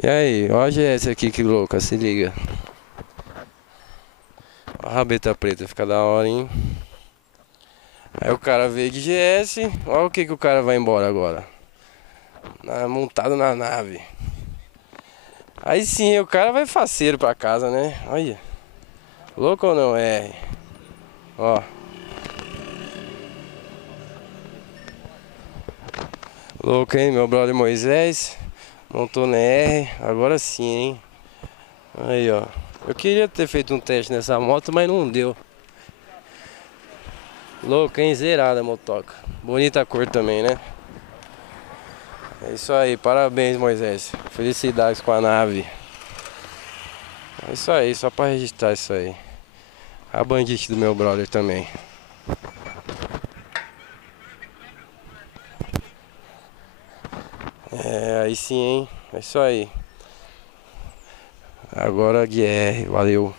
E aí, ó a GS aqui, que louca, se liga. Ó a rabeta preta, fica da hora, hein? Aí o cara veio de GS, olha o que o cara vai embora agora. Montado na nave. Aí sim, o cara vai faceiro pra casa, né? Olha. Louco ou não é? Ó. Louco, hein? Meu brother Moisés montou na R, agora sim, hein? Aí, ó. Eu queria ter feito um teste nessa moto, mas não deu. Louco, hein? Zerada a motoca. Bonita a cor também, né? É isso aí, parabéns, Moisés. Felicidades com a nave. É isso aí, só pra registrar isso aí. A bandite do meu brother também. É, aí sim, hein? É isso aí. Agora Guerre, valeu.